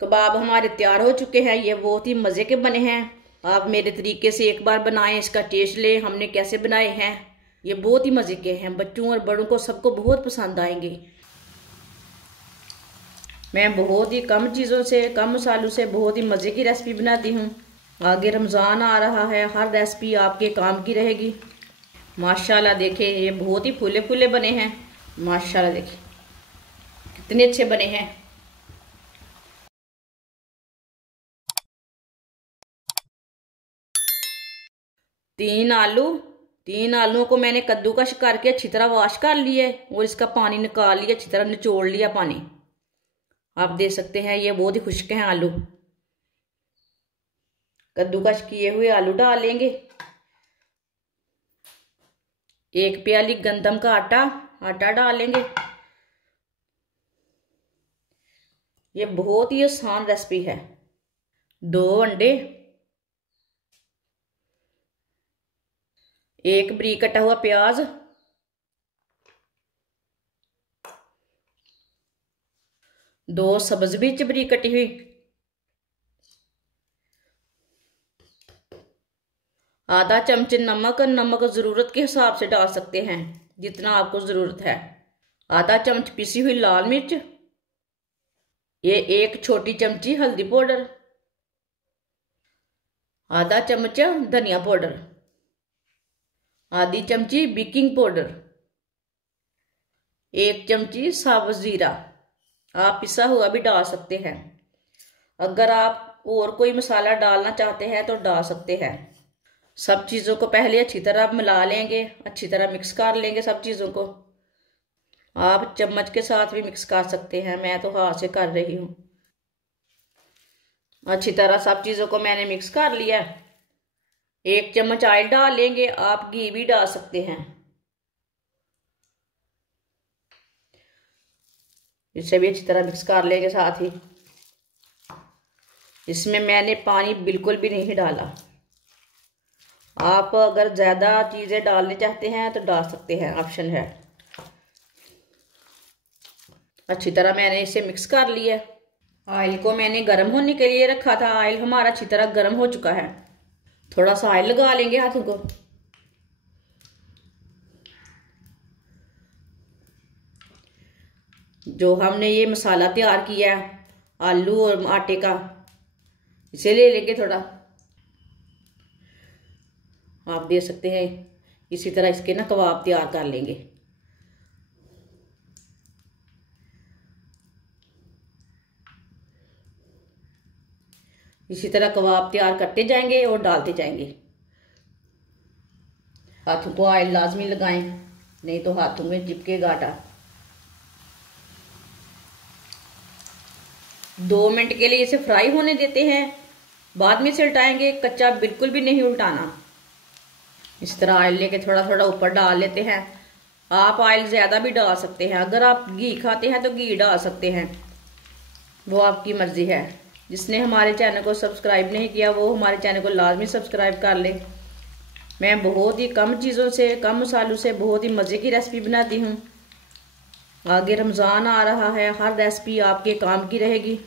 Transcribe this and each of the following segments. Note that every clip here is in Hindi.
कबाब हमारे तैयार हो चुके हैं। ये बहुत ही मज़े के बने हैं। आप मेरे तरीके से एक बार बनाएं, इसका टेस्ट लें हमने कैसे बनाए हैं। ये बहुत ही मज़े के हैं, बच्चों और बड़ों को सबको बहुत पसंद आएंगे। मैं बहुत ही कम चीज़ों से, कम मसालों से बहुत ही मज़े की रेसिपी बनाती हूँ। आगे रमज़ान आ रहा है, हर रेसिपी आपके काम की रहेगी। माशाल्लाह देखें, ये बहुत ही फूले फूले बने हैं। माशाल्लाह देखें कितने अच्छे बने हैं। तीन आलूओं को मैंने कद्दूकश करके अच्छी तरह वॉश कर लिया है और इसका पानी निकाल लिया, अच्छी तरह निचोड़ लिया पानी। आप देख सकते हैं ये बहुत ही खुश्क हैं आलू। कद्दूकश किए हुए आलू डालेंगे। एक प्याली गंदम का आटा डालेंगे। ये बहुत ही आसान रेसिपी है। 2 अंडे, एक बारीक कटा हुआ प्याज, 2 सब्ज मिर्च बारीक कटी हुई, आधा चमच नमक ज़रूरत के हिसाब से डाल सकते हैं, जितना आपको ज़रूरत है। आधा चम्मच पिसी हुई लाल मिर्च, ये 1 छोटी चमची हल्दी पाउडर, आधा चम्मच धनिया पाउडर, आधी चमची बेकिंग पाउडर, 1 चमची साबुत जीरा। आप पिसा हुआ भी डाल सकते हैं। अगर आप और कोई मसाला डालना चाहते हैं तो डाल सकते हैं। सब चीज़ों को पहले अच्छी तरह मिला लेंगे, अच्छी तरह मिक्स कर लेंगे सब चीज़ों को। आप चम्मच के साथ भी मिक्स कर सकते हैं, मैं तो हाथ से कर रही हूँ। अच्छी तरह सब चीज़ों को मैंने मिक्स कर लिया। 1 चम्मच ऑयल डाल लेंगे, आप घी भी डाल सकते हैं। इसे भी अच्छी तरह मिक्स कर लेंगे साथ ही। इसमें मैंने पानी बिल्कुल भी नहीं डाला। आप अगर ज़्यादा चीज़ें डालने चाहते हैं तो डाल सकते हैं, ऑप्शन है। अच्छी तरह मैंने इसे मिक्स कर लिया। ऑयल को मैंने गर्म होने के लिए रखा था। ऑयल हमारा अच्छी तरह गर्म हो चुका है। थोड़ा सा ऑयल लगा लेंगे हाथों को। जो हमने ये मसाला तैयार किया है आलू और आटे का, इसे ले लेंगे थोड़ा। आप देख सकते हैं इसी तरह इसके ना कबाब तैयार कर लेंगे। इसी तरह कबाब तैयार करते जाएंगे और डालते जाएंगे। हाथों को ऑयल लाजमी लगाएं, नहीं तो हाथों में चिपकेगा आटा। 2 मिनट के लिए इसे फ्राई होने देते हैं, बाद में इसे उल्टाएंगे। कच्चा बिल्कुल भी नहीं उल्टाना। इस तरह ऑयल लेके थोड़ा थोड़ा ऊपर डाल लेते हैं। आप ऑयल ज़्यादा भी डाल सकते हैं। अगर आप घी खाते हैं तो घी डाल सकते हैं, वो आपकी मर्ज़ी है। जिसने हमारे चैनल को सब्सक्राइब नहीं किया वो हमारे चैनल को लाजमी सब्सक्राइब कर ले। मैं बहुत ही कम चीज़ों से, कम मसालों से बहुत ही मज़े की रेसिपी बनाती हूँ। आगे रमज़ान आ रहा है, हर रेसिपी आपके काम की रहेगी।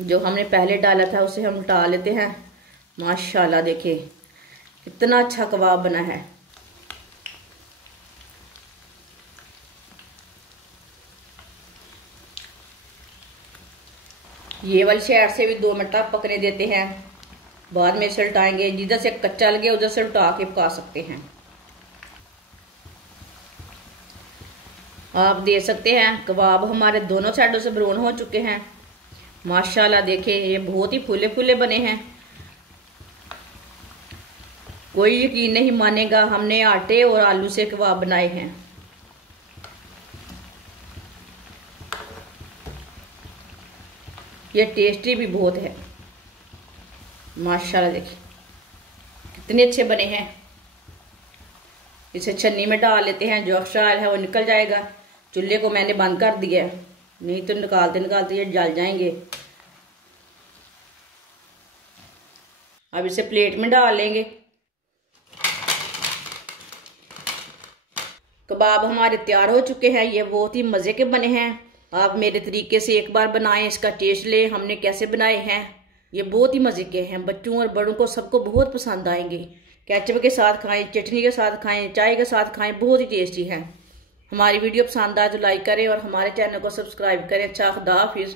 जो हमने पहले डाला था उसे हम उल्टा लेते हैं। माशाल्लाह देखिए कितना अच्छा कबाब बना है। ये वाली साइड से भी 2 मिनट तक पकने देते हैं, बाद में इसे उल्टाएंगे। जिधर से कच्चा लगे उधर से उल्टा के पका सकते हैं। आप देख सकते हैं कबाब हमारे दोनों साइडों से ब्राउन हो चुके हैं। माशाल्लाह देखें ये बहुत ही फूले फूले बने हैं। कोई यकीन नहीं मानेगा, हमने आटे और आलू से कबाब बनाए हैं। ये टेस्टी भी बहुत है। माशाल्लाह देखिए कितने अच्छे बने हैं। इसे छन्नी में डाल लेते हैं, जो एक्स्ट्रा ऑयल है वो निकल जाएगा। चूल्हे को मैंने बंद कर दिया है, नहीं तो निकालते निकालते ये जल जाएंगे। अब इसे प्लेट में डाल लेंगे। कबाब हमारे तैयार हो चुके हैं। ये बहुत ही मज़े के बने हैं। आप मेरे तरीके से एक बार बनाएं, इसका टेस्ट लें हमने कैसे बनाए हैं। ये बहुत ही मज़े के हैं, बच्चों और बड़ों को सबको बहुत पसंद आएंगे। केचप के साथ खाएं, चटनी के साथ खाएं, चाय के साथ खाएं, बहुत ही टेस्टी हैं। हमारी वीडियो पसंद आए तो लाइक करें और हमारे चैनल को सब्सक्राइब करें। अच्छा, खुदा हाफिज़।